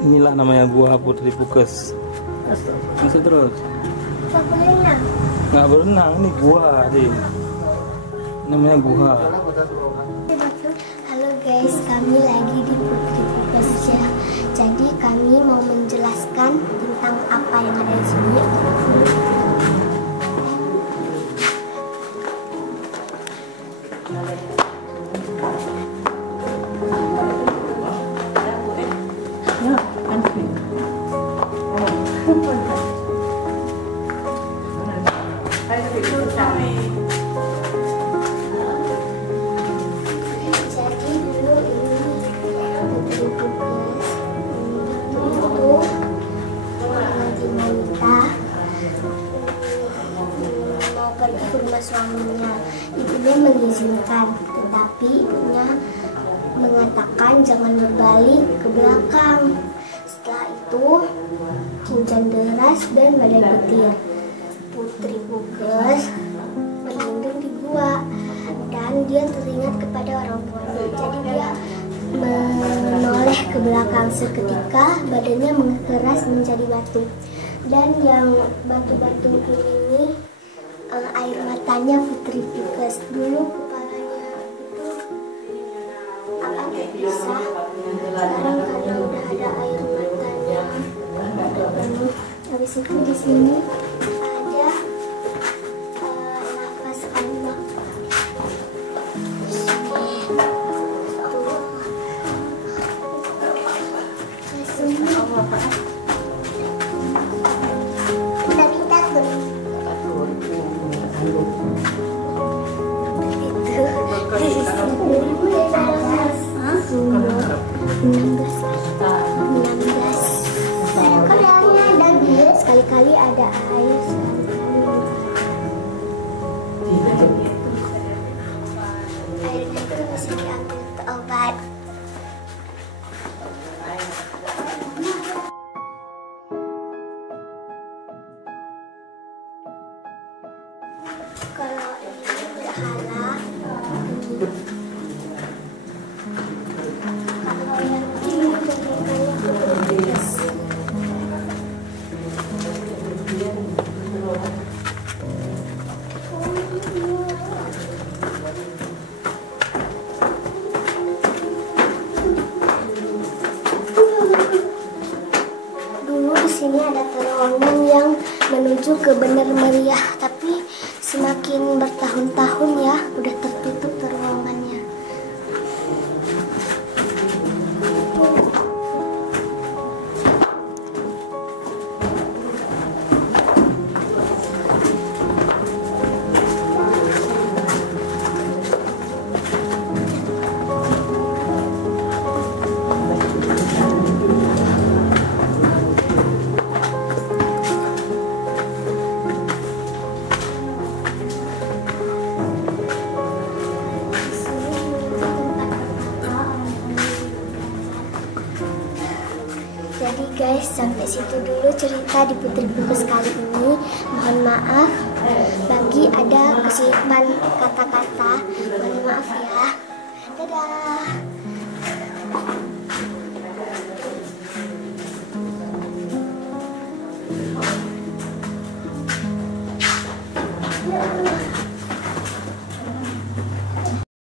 Inilah namanya gua Putri Pukes. Masih terus. Berenang. Nggak berenang, ini gua deh. Namanya gua. Halo guys, kami lagi di Putri Pukes ya. Jadi kami mau menjelaskan tentang apa yang ada di sini. Jadi dulu ini Putri Pukes itu wanita mau pergi ke rumah suaminya. Ibunya mengizinkan, tetapi ibunya mengatakan jangan berbalik ke belakang. Setelah itu hujan deras dan badai petir. Putri Pukes berlindung di gua dan dia teringat kepada orang tuanya. Jadi dia menoleh ke belakang, seketika badannya mengeras menjadi batu. Dan yang batu-batu ini air matanya Putri Pukes. Dulu kepalanya itu apa terpisah. Sekarang karena udah ada air matanya. Habis itu di sini ada nafas Allah. Sekali-kali ada air, airnya itu bisa diambil untuk obat. Kalau ini berhala, kalau yang ini bentukannya Pukes. Dulu di sini ada terowongan yang menuju ke Bener Meriah, tapi semakin bertahun-tahun ya udah tertutup terowongannya. Jadi guys, sampai situ dulu cerita di Putri Pukes kali ini. Mohon maaf bagi ada kesilapan kata-kata. Mohon maaf ya. Dadah.